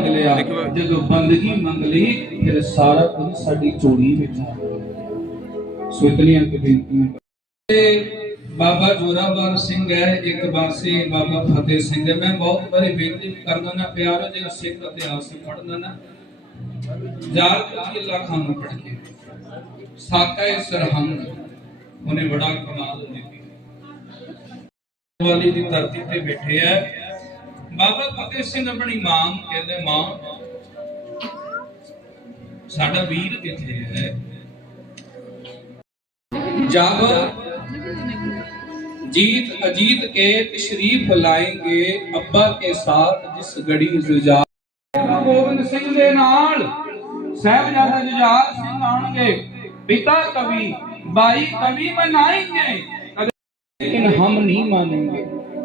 ਮੰਗ ਲਿਆ। ਜਦੋਂ ਬੰਦਗੀ ਮੰਗ ਲਈ ਫਿਰ ਸਾਰਾ ਕੁਝ ਸਾਡੀ ਚੋਰੀ ਵਿੱਚ ਆ ਗਿਆ। ਸੋ ਇਤਨੀਆਂ ਕੁ ਬੇਨਤੀਆਂ ਤੇ ਬਾਬਾ ਜੋਰਾਵਰ ਸਿੰਘ ਹੈ ਇੱਕ ਪਾਸੇ ਬਾਬਾ ਫਤਿਹ ਸਿੰਘ ਹੈ। ਮੈਂ ਬਹੁਤ ਵਾਰੀ ਬੇਨਤੀ ਕਰਦਾ ਨਾ ਪਿਆਰੋ ਜਿਹੜਾ ਸਿੱਖ ਇਤਿਹਾਸ ਪੜ੍ਹਨਾ ਨਾ ਯਾਦ ਕਰੀਏ ਲੱਖਾਂ ਨੂੰ ਪੜ੍ਹ ਕੇ ਸਾਕਾ ਸਰਹੰਦ ਉਹਨੇ ਬੜਾ ਕਮਾਲ ਕੀਤੀ ਵਾਲੀ ਦੀ ਧਰਤੀ ਤੇ ਬੈਠੇ ਆ ਬਾਬਾ ਫਤਿਹ ਸਿੰਘ ਆਪਣੀ ਮਾਂ ਨੂੰ ਕਹਿੰਦੇ, ਮਾਂ, ਸਾਡਾ ਵੀਰ ਕਿੱਥੇ ਹੈ? ਜਬ जीत अजीत के तशरीफ लाएंगे अब्बा के साथ जिस गड़ी जुजार ਗੋਬਿੰਦ ਸਿੰਘ ਦੇ ਨਾਲ ਸਹਿਬਜ਼ਾਦਾ ਜੁਝਾਰ ਸਿੰਘ ਆਣਗੇ ਪਿਤਾ ਕਵੀ, ਬਾਈ ਕਵੀ ਮਨਾਏਂਗੇ। ਲੇਕਿਨ ਹਮ ਨਹੀਂ ਮਾਨेंगे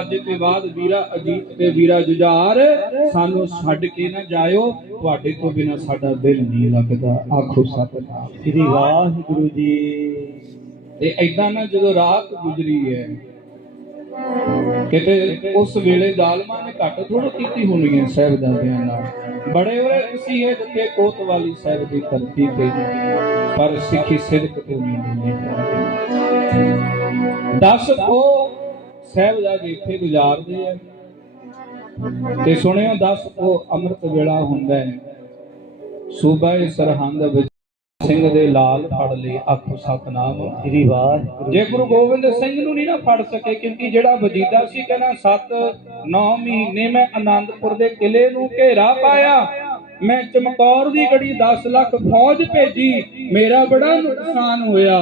ਅੱਜ ਤੇ ਬਾਅਦ ਵੀਰਾ ਅਜੀਤ ਤੇ ਵੀਰਾ ਜੁਝਾਰ ਸਾਨੂੰ ਛੱਡ ਕੇ ਨਾ ਜਾਇਓ। ਤੁਹਾਡੇ ਤੋਂ ਬਿਨਾ ਸਾਡਾ ਦਿਲ ਨਹੀਂ ਲੱਗਦਾ। ਆਖੋ ਸਤਿਨਾਮ। ਸ੍ਰੀ ਵਾਹਿਗੁਰੂ ਜੀ। ਤੇ ਐਦਾਂ ਨਾ ਜਦੋਂ ਰਾਤ ਗੁਜ਼ਰੀ ਹੈ ਕਿਤੇ ਉਸ ਵੇਲੇ ਜ਼ਾਲਮਾਂ ਨੇ ਘੱਟ ਥੋੜਾ ਕੀਤੀ ਹੋਣੀ ਹੈ ਸਾਹਿਬਜ਼ਾਦਿਆਂ ਨਾਲ। ਬੜੇ ਹੋਏ ਤੁਸੀਂ ਇਹ ਦਿੱਤੇ ਕੋਤਵਾਲੀ ਸਾਹਿਬ ਦੀ ਧਰਤੀ ਤੇ ਪਰ ਸਿੱਖੀ ਸਿਰਕ ਤੇ ਨਹੀਂ ਕਰਦੇ ਦਸ ਉਹ ਸਾਹਿਬਜ਼ਾਦੇ ਇੱਥੇ ਗੁਜ਼ਾਰਦੇ ਆ। ਤੇ ਸੁਣਿਓ ਦਸ ਉਹ ਅੰਮ੍ਰਿਤ ਵੇਲਾ ਹੁੰਦਾ ਹੈ। ਸੂਬਾ ਇਹ ਸਰਹੰਦ ਵਿੱਚ ਸਿੰਘ ਦੇ ਲਾਲ ਫੜ ਲਈ ਆਖੋ ਸਤਨਾਮ। ਸ੍ਰੀ ਵਾਹਿਗੁਰੂ ਜੇ ਗੁਰੂ ਗੋਬਿੰਦ ਸਿੰਘ ਨੂੰ ਨਹੀਂ ਨਾ ਫੜ ਸਕੇ ਕਿਉਂਕਿ ਜਿਹੜਾ ਵਜੀਦਾ ਸੀ ਕਹਿੰਦਾ 7 9 ਮਹੀਨੇ ਮੈਂ ਆਨੰਦਪੁਰ ਦੇ ਕਿਲੇ ਨੂੰ ਘੇਰਾ ਪਾਇਆ। ਮੈਂ ਚਮਕੌਰ ਦੀ ਗੜੀ 10 ਲੱਖ ਫੌਜ ਭੇਜੀ। ਮੇਰਾ ਬੜਾ ਨੁਕਸਾਨ ਹੋਇਆ।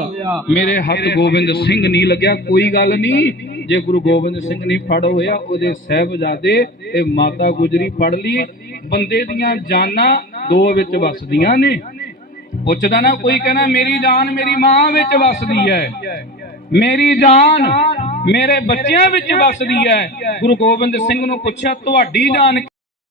ਮੇਰੇ ਹੱਥ ਗੋਬਿੰਦ ਸਿੰਘ ਨਹੀਂ ਲੱਗਿਆ ਕੋਈ ਗੱਲ ਨਹੀਂ। ਜੇ ਗੁਰੂ ਗੋਬਿੰਦ ਸਿੰਘ ਨਹੀਂ ਫੜ ਹੋਇਆ, ਉਹਦੇ ਸਹਿਬਜ਼ਾਦੇ ਤੇ ਮਾਤਾ ਗੁਜਰੀ ਫੜ ਲਈ। ਬੰਦੇ ਦੀਆਂ ਜਾਨਾਂ ਦੋ ਵਿੱਚ ਵਸਦੀਆਂ ਨੇ। ਪੁੱਛਦਾ ਨਾ, ਕੋਈ ਕਹਿੰਦਾ, ਮੇਰੀ ਜਾਨ ਮੇਰੀ ਮਾਂ ਵਿੱਚ ਵਸਦੀ ਹੈ। ਮੇਰੀ ਜਾਨ ਮੇਰੇ ਬੱਚਿਆਂ ਵਿੱਚ ਵਸਦੀ ਹੈ। ਗੁਰੂ ਗੋਬਿੰਦ ਸਿੰਘ ਨੂੰ ਪੁੱਛਿਆ, ਤੁਹਾਡੀ ਜਾਨ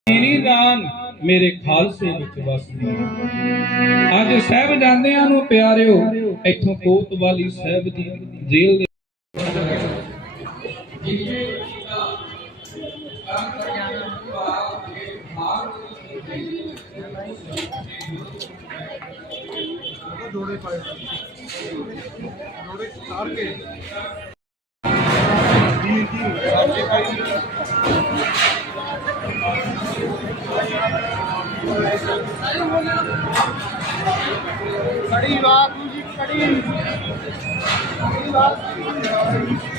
ਮੇਰੀ ਜਾਨ ਮੇਰੇ ਖਾਲਸੇ ਵਿੱਚ ਵਸਦੀ ਹੈ। ਅੱਜ ਸਾਹਿਬ ਜਾਂਦਿਆਂ ਨੂੰ ਪਿਆਰਿਓ, ਇੱਥੋਂ ਕੋਤਵਾਲੀ ਸਾਹਿਬ ਦੀ ਜੇਲ੍ਹ जिनके जोड़े पाए जोड़े चार के तीन तीन आपके कड़ी बाबू जी कड़ी कड़ी बाबू